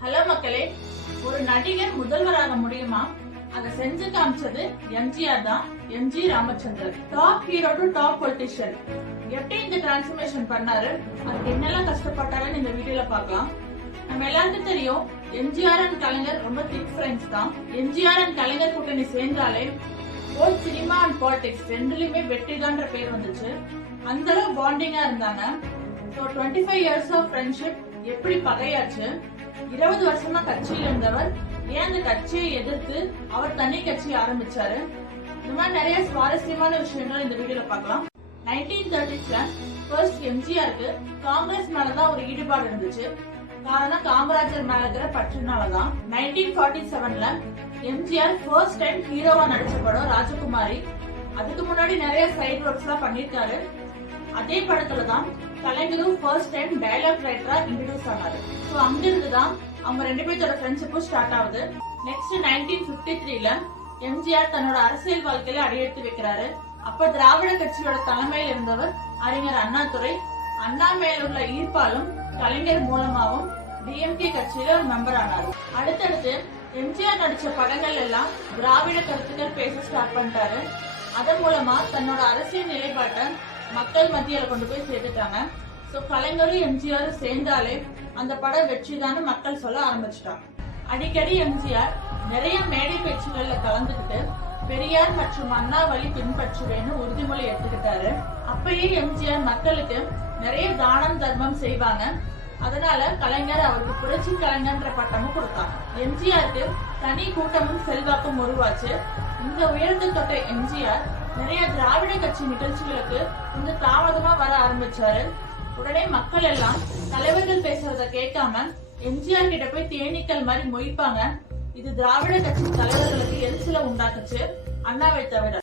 Hello மக்களே, ஒரு நடிகர் முதல்வராக முடியுமா? அதை செஞ்சு காமிச்சது எம்ஜிஆர் தான். MG Ramachandran top hero to top politician. எப்படி இந்த டிரான்ஸ்ஃபர்மேஷன் பண்ணாரு, அதுக்கு என்னெல்லாம் கஷ்டப்பட்டாருன்னு இந்த வீடியோல பார்க்கலாம். நம்ம எல்லாருக்கும் தெரியும், எம்ஜிஆர் அண்ட் கலைஞர் ரொம்ப திக் ஃப்ரெண்ட்ஸ் தான். எம்ஜிஆர் அண்ட் கலைஞர் கூட்டணி சேர்ந்தாலே போத் சினிமா அண்ட் பாலிடிக்ஸ் ரெண்டுலயுமே வெற்றிதான்ற பேர் வந்துச்சு. அந்த அளவு பாண்டிங்கா இருந்தாங்க. 25 years ஆஃப் ஃப்ரெண்ட்ஷிப் எப்படி பகையாச்சு? 20 வருஷமா கட்சியில் இருந்தவர் ஏன் அந்த கட்சியை எதிர்த்து அவர் தனி கட்சி ஆரம்பிச்சாரு? இந்த மாதிரி நிறைய சுவாரஸ்யமான விஷயங்கள் இந்த வீடியோல பார்க்கலாம். 1930s ஃபர்ஸ்ட் எம்ஜிஆருக்கு காங்கிரஸ் மேலதான் ஒரு ஈடுபாடு இருந்துச்சு. காரணம் காமராஜர் மேல இருக்கிற பற்றுனாலதான். 1947ல எம்ஜிஆர் ஃபர்ஸ்ட் டைம் ஹீரோவா நடிச்ச படம் ராஜகுமாரி. அதுக்கு முன்னாடி நிறைய சைட் ஒர்க்ஸ் எல்லாம் பண்ணிருக்காரு. அதே படத்துலதான் கலைஞரும் ஃபர்ஸ்ட் டைம் டயலாக் ரைட்டரா இன்ட்ரோடியூஸ் ஆனாரு. சோ அங்கிருந்துதான் அவங்க ரெண்டு பேர்த்தோட ஃப்ரெண்ட்ஷிப்பும் ஸ்டார்ட் ஆகுது. நெக்ஸ்ட் 1953ல எம்ஜிஆர் தன்னோட அரசியல் வாழ்க்கையில அடியெடுத்து வைக்கிறாரு. அப்ப திராவிட கட்சியோட தலைமையில் இருந்தவர் அறிஞர் அண்ணாதுரை. அண்ணா மேல உள்ள ஈர்ப்பாலும் கலைஞர் மூலமாவும் டிஎம்கே கட்சியில ஒரு மெம்பர் ஆனாரு. அடுத்தடுத்து எம்ஜிஆர் நடிச்ச படங்கள் எல்லாம் திராவிட கருத்துக்கள் பேச ஸ்டார்ட் பண்ணிட்டாரு. அதன் மூலமா தன்னோட அரசியல் நிலைப்பாட்டை மக்கள் மத்தியில கொண்டு போய் சேர்த்துட்டாங்க. சோ கலைஞரும் எம்ஜிஆரும் சேர்ந்தாலே அந்த படம் வெற்றிதான்னு மக்கள் சொல்ல ஆரம்பிச்சிட்டாங்க. அடிக்கடி எம்ஜிஆர் நிறைய மேடை பேச்சுகள்ல கலந்துகிட்டு பெரியார் மற்றும் அண்ணா வழி பின்பற்றுவேன்னு உறுதிமொழி எடுத்துக்கிட்டாரு. அப்பயே எம்ஜிஆர் மக்களுக்கு நிறைய தானம் தர்மம் செய்வாங்க. அதனால கலைஞர் அவருக்கு புரட்சி கலைஞர்ன்ற பட்டமும் கொடுத்தாங்க. எம்ஜிஆருக்கு தனி கூட்டமும் செல்வாக்கும் உருவாச்சு. இந்த உயர்ந்து தொட்ட எம்ஜிஆர் நிறைய திராவிட கட்சி நிகழ்ச்சிகளுக்கு கொஞ்சம் தாமதமா வர ஆரம்பிச்சாரு. உடனே மக்கள் எல்லாம் தலைவர்கள் பேசுறத கேட்காம எம்ஜிஆர் கிட்ட போய் தேனீக்கள் மாதிரி மொய்ப்பாங்க. இது திராவிட கட்சி தலைவர்களுக்கு எரிச்சலை உண்டாக்குச்சு, அண்ணாவை தவிர.